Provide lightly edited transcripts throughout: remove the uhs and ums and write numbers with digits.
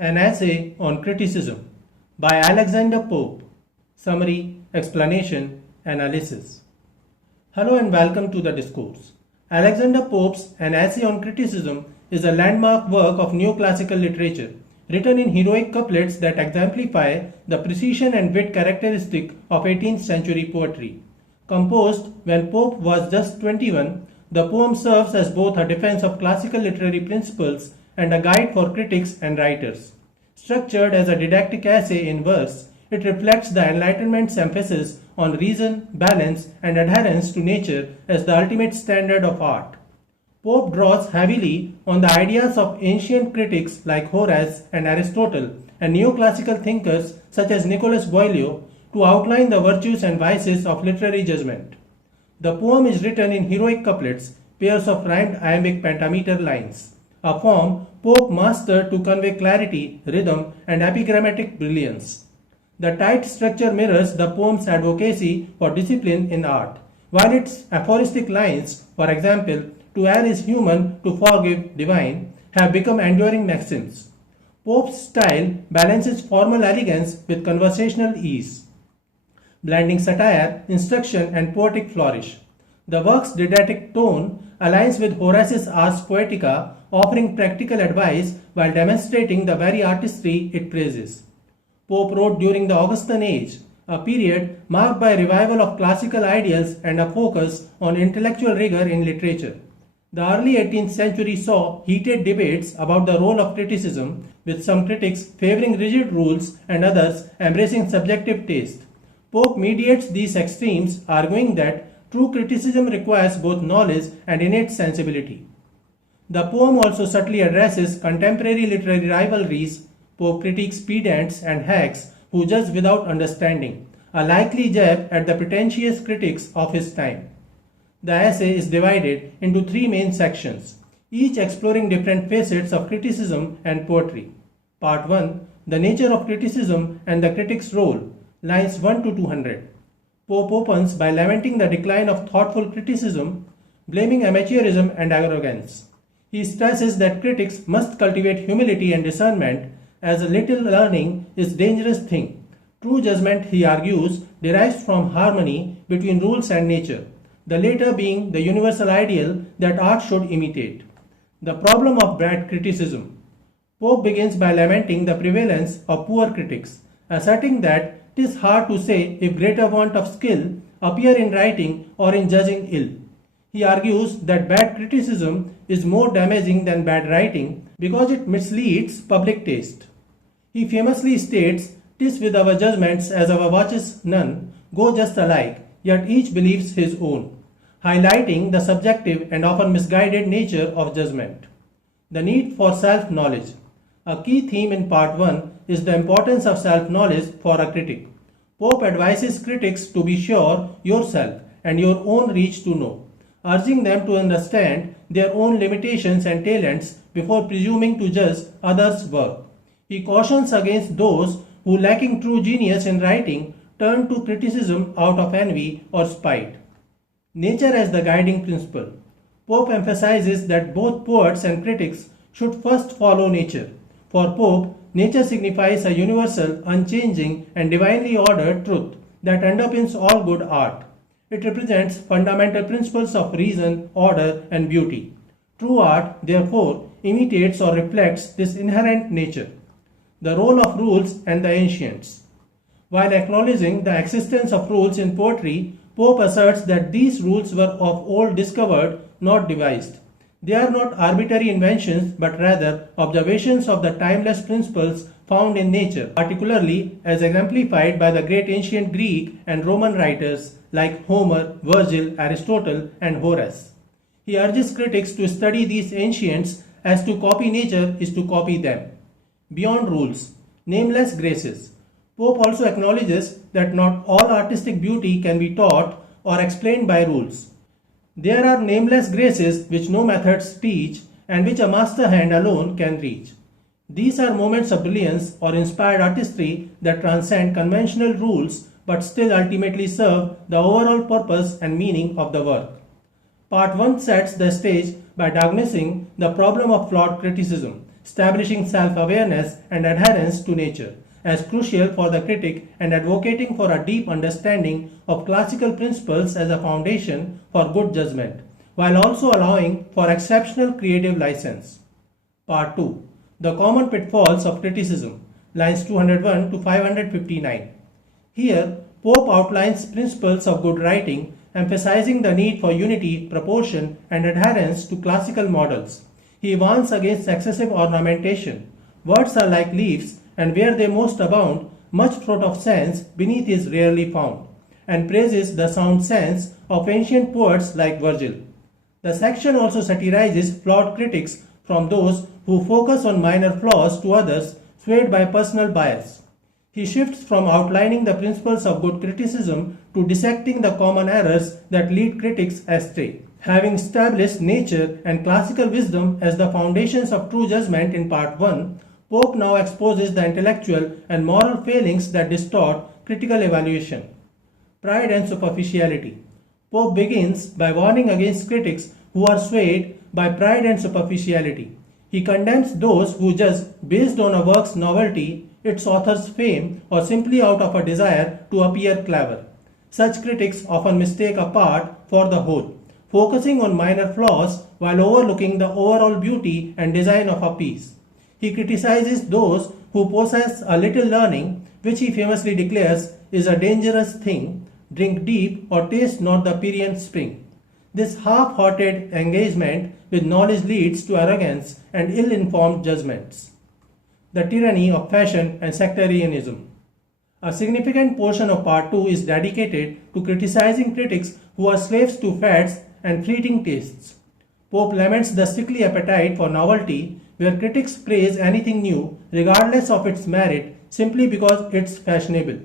An Essay on Criticism by Alexander Pope. Summary, explanation, analysis. Hello and welcome to the discourse. Alexander Pope's An Essay on Criticism is a landmark work of neoclassical literature, written in heroic couplets that exemplify the precision and wit characteristic of 18th century poetry. Composed when Pope was just 21, the poem serves as both a defense of classical literary principles and a guide for critics and writers. Structured as a didactic essay in verse, it reflects the Enlightenment's emphasis on reason, balance, and adherence to nature as the ultimate standard of art. Pope draws heavily on the ideas of ancient critics like Horace and Aristotle and neoclassical thinkers such as Nicolas Boileau to outline the virtues and vices of literary judgment. The poem is written in heroic couplets, pairs of rhymed iambic pentameter lines, a form Pope mastered to convey clarity, rhythm, and epigrammatic brilliance. The tight structure mirrors the poem's advocacy for discipline in art, while its aphoristic lines, for example, to err is human, to forgive divine, have become enduring maxims. Pope's style balances formal elegance with conversational ease, blending satire, instruction, and poetic flourish. The work's didactic tone aligns with Horace's Ars Poetica, offering practical advice while demonstrating the very artistry it praises. Pope wrote during the Augustan Age, a period marked by revival of classical ideals and a focus on intellectual rigor in literature. The early 18th century saw heated debates about the role of criticism, with some critics favoring rigid rules and others embracing subjective taste. Pope mediates these extremes, arguing that true criticism requires both knowledge and innate sensibility. The poem also subtly addresses contemporary literary rivalries. Pope critiques pedants and hacks who judge without understanding, a likely jab at the pretentious critics of his time. The essay is divided into three main sections, each exploring different facets of criticism and poetry. Part 1, The Nature of Criticism and the Critic's Role, lines 1 to 200. Pope opens by lamenting the decline of thoughtful criticism, blaming amateurism and arrogance. He stresses that critics must cultivate humility and discernment, as a little learning is a dangerous thing. True judgment, he argues, derives from harmony between rules and nature, the latter being the universal ideal that art should imitate. The problem of bad criticism. Pope begins by lamenting the prevalence of poor critics, asserting that it is hard to say if greater want of skill appear in writing or in judging ill. He argues that bad criticism is more damaging than bad writing because it misleads public taste. He famously states, "'Tis with our judgments as our watches none go just alike, yet each believes his own," highlighting the subjective and often misguided nature of judgment. The need for self-knowledge. A key theme in part 1 is the importance of self-knowledge for a critic. Pope advises critics to be sure yourself and your own reach to know, urging them to understand their own limitations and talents before presuming to judge others' work. He cautions against those who, lacking true genius in writing, turn to criticism out of envy or spite. Nature as the guiding principle. Pope emphasizes that both poets and critics should first follow nature. For Pope, nature signifies a universal, unchanging, and divinely ordered truth that underpins all good art. It represents fundamental principles of reason, order, and beauty. True art, therefore, imitates or reflects this inherent nature. The role of rules and the ancients. While acknowledging the existence of rules in poetry, Pope asserts that these rules were of old discovered, not devised. They are not arbitrary inventions, but rather observations of the timeless principles found in nature, particularly as exemplified by the great ancient Greek and Roman writers like Homer, Virgil, Aristotle, and Horace. He urges critics to study these ancients, as to copy nature is to copy them. Beyond rules, nameless graces. Pope also acknowledges that not all artistic beauty can be taught or explained by rules. There are nameless graces which no methods teach and which a master hand alone can reach. These are moments of brilliance or inspired artistry that transcend conventional rules but still ultimately serve the overall purpose and meaning of the work. Part 1 sets the stage by diagnosing the problem of flawed criticism, establishing self-awareness and adherence to nature as crucial for the critic and advocating for a deep understanding of classical principles as a foundation for good judgment, while also allowing for exceptional creative license. Part 2. The Common Pitfalls of Criticism, lines 201 to 559. Here, Pope outlines principles of good writing, emphasizing the need for unity, proportion, and adherence to classical models. He warns against excessive ornamentation. Words are like leaves, and where they most abound, much fruit of sense beneath is rarely found, and praises the sound sense of ancient poets like Virgil. The section also satirizes flawed critics from those who focus on minor flaws to others swayed by personal bias. He shifts from outlining the principles of good criticism to dissecting the common errors that lead critics astray. Having established nature and classical wisdom as the foundations of true judgment in Part 1, Pope now exposes the intellectual and moral failings that distort critical evaluation. Pride and superficiality. Pope begins by warning against critics who are swayed by pride and superficiality. He condemns those who judge based on a work's novelty, its author's fame, or simply out of a desire to appear clever. Such critics often mistake a part for the whole, focusing on minor flaws while overlooking the overall beauty and design of a piece. He criticizes those who possess a little learning, which he famously declares is a dangerous thing, drink deep or taste not the Pierian spring. This half-hearted engagement with knowledge leads to arrogance and ill-informed judgments. The tyranny of fashion and sectarianism. A significant portion of Part 2 is dedicated to criticizing critics who are slaves to fads and fleeting tastes. Pope laments the sickly appetite for novelty, where critics praise anything new, regardless of its merit, simply because it's fashionable.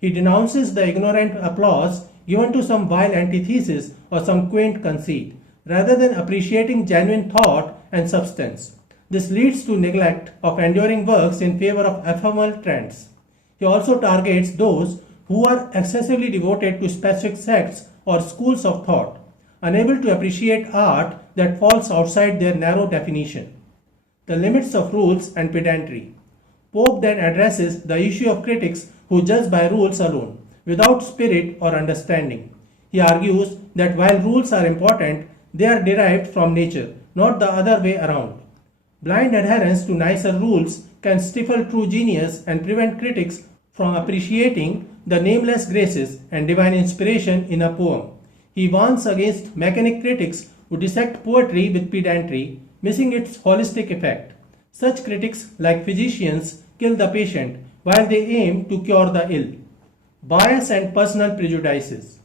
He denounces the ignorant applause given to some vile antithesis or some quaint conceit, rather than appreciating genuine thought and substance. This leads to neglect of enduring works in favor of ephemeral trends. He also targets those who are excessively devoted to specific sects or schools of thought, unable to appreciate art that falls outside their narrow definition. The limits of rules and pedantry. Pope then addresses the issue of critics who judge by rules alone, without spirit or understanding. He argues that while rules are important, they are derived from nature, not the other way around. Blind adherence to nicer rules can stifle true genius and prevent critics from appreciating the nameless graces and divine inspiration in a poem. He warns against mechanic critics who dissect poetry with pedantry, missing its holistic effect. Such critics, like physicians, kill the patient while they aim to cure the ill. Bias and personal prejudices.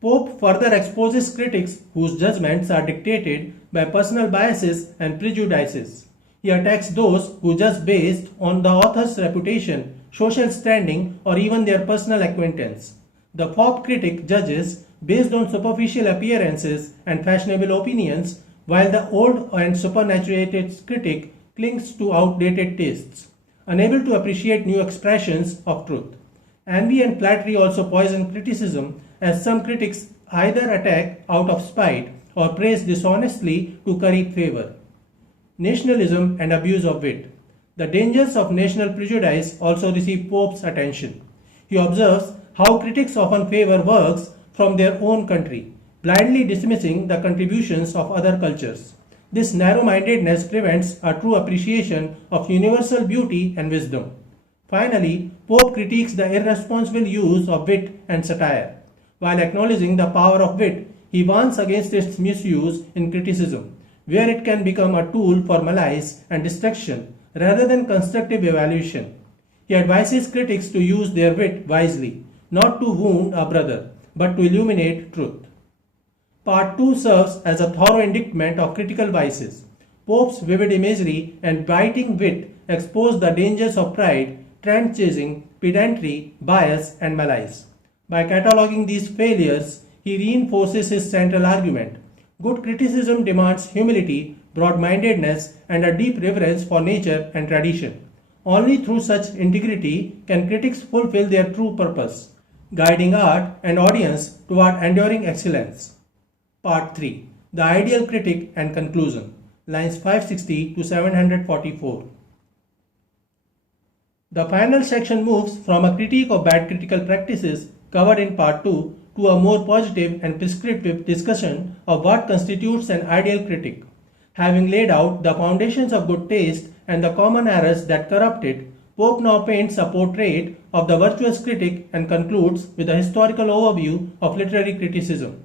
Pope further exposes critics whose judgments are dictated by personal biases and prejudices. He attacks those who judge based on the author's reputation, social standing, or even their personal acquaintance. The fop critic judges based on superficial appearances and fashionable opinions, while the old and supernaturalized critic clings to outdated tastes, unable to appreciate new expressions of truth. Envy and flattery also poison criticism, as some critics either attack out of spite or praise dishonestly to curry favor. Nationalism and abuse of wit. The dangers of national prejudice also receive Pope's attention. He observes how critics often favor works from their own country, blindly dismissing the contributions of other cultures. This narrow-mindedness prevents a true appreciation of universal beauty and wisdom. Finally, Pope critiques the irresponsible use of wit and satire. While acknowledging the power of wit, he warns against its misuse in criticism, where it can become a tool for malice and destruction rather than constructive evaluation. He advises critics to use their wit wisely, not to wound a brother, but to illuminate truth. Part 2 serves as a thorough indictment of critical vices. Pope's vivid imagery and biting wit expose the dangers of pride, trend-chasing, pedantry, bias, and malice. By cataloging these failures, he reinforces his central argument. Good criticism demands humility, broad-mindedness, and a deep reverence for nature and tradition. Only through such integrity can critics fulfill their true purpose, guiding art and audience toward enduring excellence. Part 3. The Ideal Critic and Conclusion. Lines 560 to 744. The final section moves from a critique of bad critical practices covered in part 2 to a more positive and prescriptive discussion of what constitutes an ideal critic. Having laid out the foundations of good taste and the common errors that corrupt it, Pope now paints a portrait of the virtuous critic and concludes with a historical overview of literary criticism.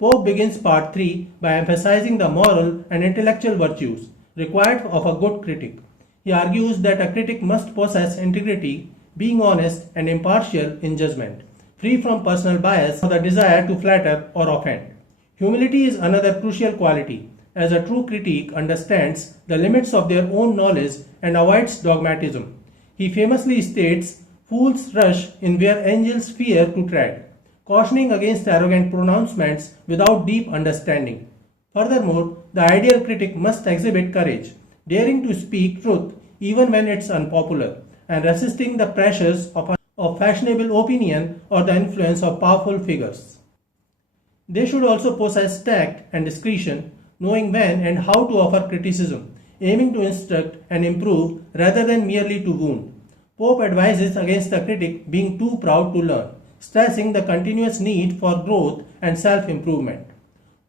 Pope begins part 3 by emphasizing the moral and intellectual virtues required of a good critic. He argues that a critic must possess integrity, being honest and impartial in judgment, free from personal bias or the desire to flatter or offend. Humility is another crucial quality, as a true critic understands the limits of their own knowledge and avoids dogmatism. He famously states, "Fools rush in where angels fear to tread," cautioning against arrogant pronouncements without deep understanding. Furthermore, the ideal critic must exhibit courage, daring to speak truth even when it's unpopular, and resisting the pressures of fashionable opinion or the influence of powerful figures. They should also possess tact and discretion, knowing when and how to offer criticism, aiming to instruct and improve rather than merely to wound. Pope advises against the critic being too proud to learn, stressing the continuous need for growth and self-improvement.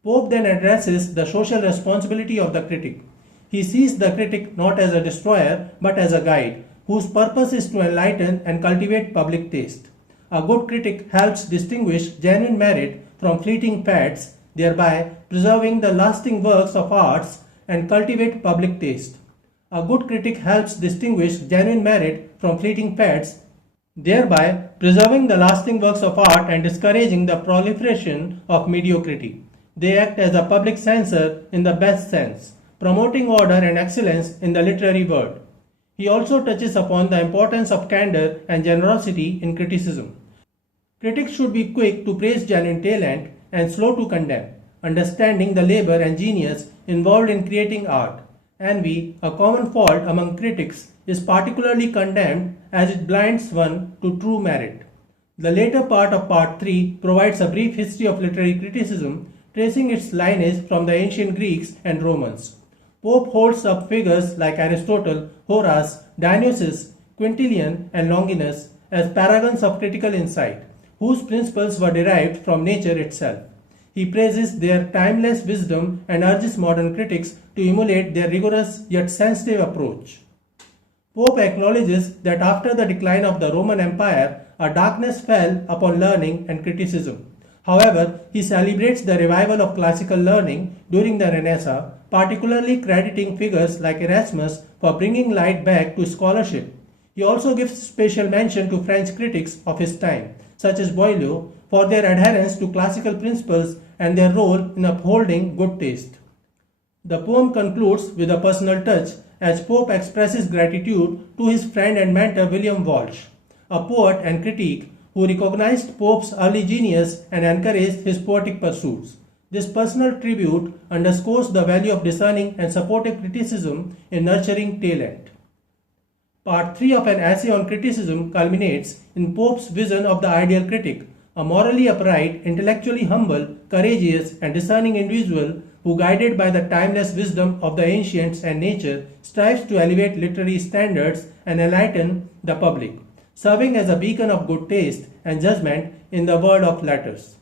Pope then addresses the social responsibility of the critic. He sees the critic not as a destroyer but as a guide, whose purpose is to enlighten and cultivate public taste. A good critic helps distinguish genuine merit from fleeting fads, thereby preserving the lasting works of arts and cultivate public taste. A good critic helps distinguish genuine merit from fleeting fads, thereby preserving the lasting works of art and discouraging the proliferation of mediocrity. They act as a public censor in the best sense, promoting order and excellence in the literary world. He also touches upon the importance of candor and generosity in criticism. Critics should be quick to praise genuine talent and slow to condemn, understanding the labor and genius involved in creating art. Envy, a common fault among critics, is particularly condemned as it blinds one to true merit. The later part of part 3 provides a brief history of literary criticism, tracing its lineage from the ancient Greeks and Romans. Pope holds up figures like Aristotle, Horace, Dionysius, Quintilian, and Longinus as paragons of critical insight, whose principles were derived from nature itself. He praises their timeless wisdom and urges modern critics to emulate their rigorous yet sensitive approach. Pope acknowledges that after the decline of the Roman Empire, a darkness fell upon learning and criticism. However, he celebrates the revival of classical learning during the Renaissance, particularly crediting figures like Erasmus for bringing light back to scholarship. He also gives special mention to French critics of his time, such as Boileau, for their adherence to classical principles and their role in upholding good taste. The poem concludes with a personal touch as Pope expresses gratitude to his friend and mentor William Walsh, a poet and critic who recognized Pope's early genius and encouraged his poetic pursuits. This personal tribute underscores the value of discerning and supportive criticism in nurturing talent. Part 3 of an essay on criticism culminates in Pope's vision of the ideal critic, a morally upright, intellectually humble, courageous, and discerning individual who, guided by the timeless wisdom of the ancients and nature, strives to elevate literary standards and enlighten the public, serving as a beacon of good taste and judgment in the world of letters.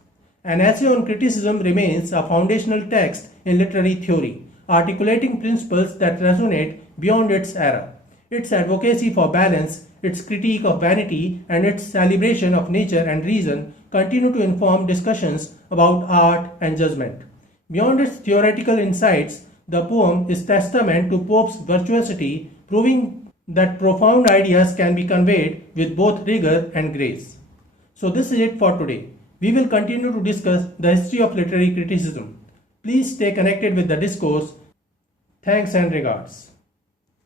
An essay on criticism remains a foundational text in literary theory, articulating principles that resonate beyond its era. Its advocacy for balance, its critique of vanity, and its celebration of nature and reason continue to inform discussions about art and judgment. Beyond its theoretical insights, the poem is testament to Pope's virtuosity, proving that profound ideas can be conveyed with both rigor and grace. So this is it for today. We will continue to discuss the history of literary criticism. Please stay connected with the discourse. Thanks and regards.